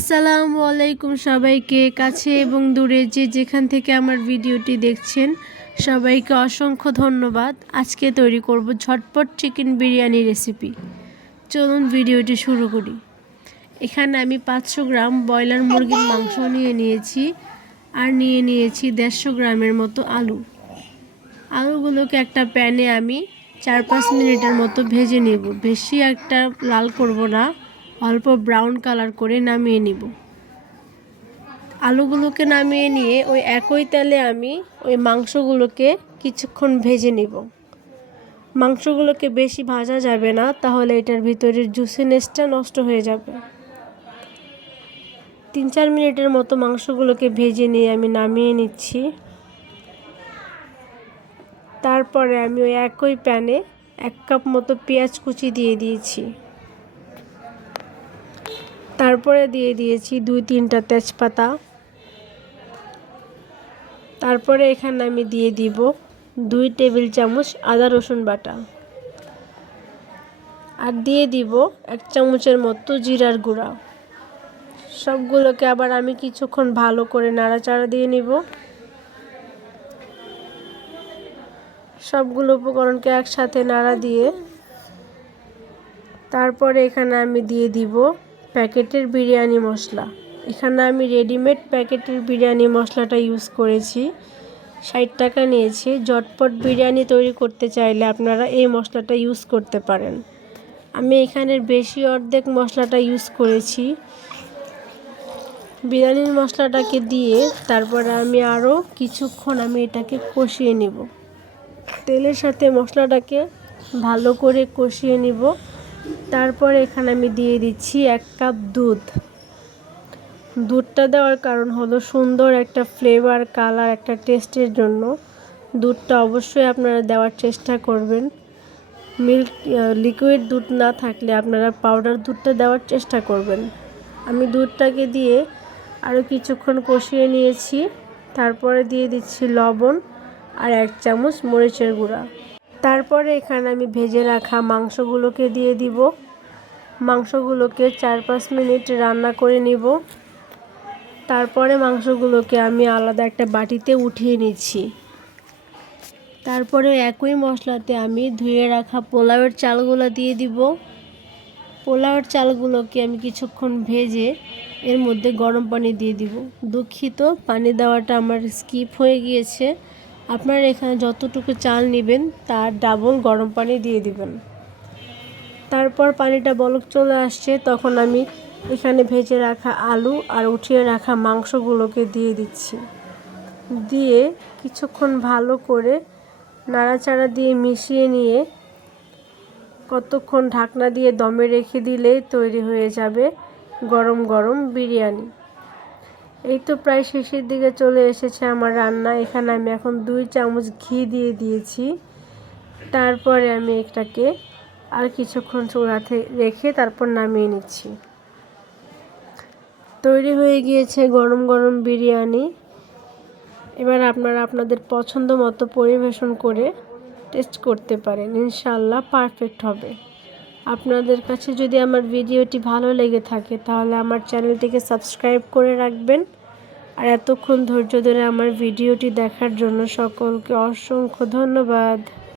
আসসালামু আলাইকুম সবাইকে, কাছে এবং দূরে যে যেখান থেকে আমার ভিডিওটি দেখছেন, সবাইকে অসংখ্য ধন্যবাদ। আজকে তৈরি করব ঝটপট চিকেন বিরিয়ানি রেসিপি। চলুন ভিডিওটি শুরু করি। এখানে আমি পাঁচশো গ্রাম ব্রয়লার মুরগির মাংস নিয়ে নিয়েছি আর নিয়ে নিয়েছি দেড়শো গ্রামের মতো আলু। আলুগুলোকে একটা প্যানে আমি চার পাঁচ মিনিটের মতো ভেজে নেব। বেশি একটা লাল করব না। অল্প ব্রাউন কালার করে নামিয়ে নিব। আলুগুলোকে নামিয়ে নিয়ে ওই একই তেলে আমি ওই মাংসগুলোকে কিছুক্ষণ ভেজে নিব। মাংসগুলোকে বেশি ভাজা যাবে না, তাহলে এটার ভিতরের জুসিনেসটা নষ্ট হয়ে যাবে। তিন চার মিনিটের মতো মাংসগুলোকে ভেজে নিয়ে আমি নামিয়ে নিচ্ছি। তারপরে আমি ওই একই প্যানে এক কাপ মতো পেঁয়াজ কুচি দিয়ে দিয়েছি। তারপরে দিয়ে দিয়েছি দুই তিনটা তেজপাতা। তারপরে এখানে আমি দিয়ে দিব দুই টেবিল চামচ আদা রসুন বাটা। আর দিয়ে দিব এক চামচের মতো জিরার গুঁড়া। সবগুলোকে আবার আমি কিছুক্ষণ ভালো করে নাড়াচাড়া দিয়ে নিব। সবগুলো উপকরণকে একসাথে নাড়া দিয়ে তারপরে এখানে আমি দিয়ে দিব প্যাকেটের বিরিয়ানি মশলা। এখানে আমি রেডিমেড প্যাকেটের বিরিয়ানি মশলাটা ইউজ করেছি। ষাট টাকা নিয়েছি। জটপট বিরিয়ানি তৈরি করতে চাইলে আপনারা এই মশলাটা ইউজ করতে পারেন। আমি এখানের বেশি অর্ধেক মশলাটা ইউজ করেছি। বিরিয়ানির মশলাটাকে দিয়ে তারপরে আমি আরও কিছুক্ষণ আমি এটাকে কষিয়ে নিব। তেলের সাথে মশলাটাকে ভালো করে কষিয়ে নিব। তারপর এখানে আমি দিয়ে দিচ্ছি এক কাপ দুধ। দুধটা দেওয়ার কারণ হলো সুন্দর একটা ফ্লেভার কালার একটা টেস্টের জন্য। দুধটা অবশ্যই আপনারা দেওয়ার চেষ্টা করবেন। মিল্ক লিকুইড দুধ না থাকলে আপনারা পাউডার দুধটা দেওয়ার চেষ্টা করবেন। আমি দুধটাকে দিয়ে আরও কিছুক্ষণ কষিয়ে নিয়েছি। তারপরে দিয়ে দিচ্ছি লবণ আর এক চামচ মরিচের গুঁড়া। তারপরে এখানে আমি ভেজে রাখা মাংসগুলোকে দিয়ে দিব। মাংসগুলোকে চার পাঁচ মিনিট রান্না করে নিব। তারপরে মাংসগুলোকে আমি আলাদা একটা বাটিতে উঠিয়ে নিচ্ছি। তারপরে একই মশলাতে আমি ধুয়ে রাখা পোলাওয়ের চালগুলো দিয়ে দিব। পোলাওয়ের চালগুলোকে আমি কিছুক্ষণ ভেজে এর মধ্যে গরম পানি দিয়ে দিব। দুঃখিত, পানি দেওয়াটা আমার স্কিপ হয়ে গিয়েছে। আপনারা এখানে যতটুকু চাল নেবেন, তার ডাবল গরম পানি দিয়ে দিবেন। তারপর পানিটা বলক চলে আসছে, তখন আমি এখানে ভেজে রাখা আলু আর উঠিয়ে রাখা মাংসগুলোকে দিয়ে দিচ্ছি। দিয়ে কিছুক্ষণ ভালো করে নাড়াচাড়া দিয়ে মিশিয়ে নিয়ে কতক্ষণ ঢাকনা দিয়ে দমে রেখে দিলেই তৈরি হয়ে যাবে গরম গরম বিরিয়ানি। এই তো প্রায় শেষের দিকে চলে এসেছে আমার রান্না। এখানে আমি এখন দুই চামচ ঘি দিয়ে দিয়েছি। তারপরে আমি এটাকে আর কিছুক্ষণ চুলাতে রেখে তারপর নামিয়ে নিচ্ছি। তৈরি হয়ে গিয়েছে গরম গরম বিরিয়ানি। এবার আপনারা আপনাদের পছন্দ মতো পরিবেশন করে টেস্ট করতে পারেন। ইনশাল্লাহ পারফেক্ট হবে। আপনাদের কাছে যদি আমার ভিডিওটি ভালো লেগে থাকে, তাহলে আমার চ্যানেলটিকে সাবস্ক্রাইব করে রাখবেন। আর এতক্ষণ ধৈর্য ধরে আমার ভিডিওটি দেখার জন্য সকলকে অসংখ্য ধন্যবাদ।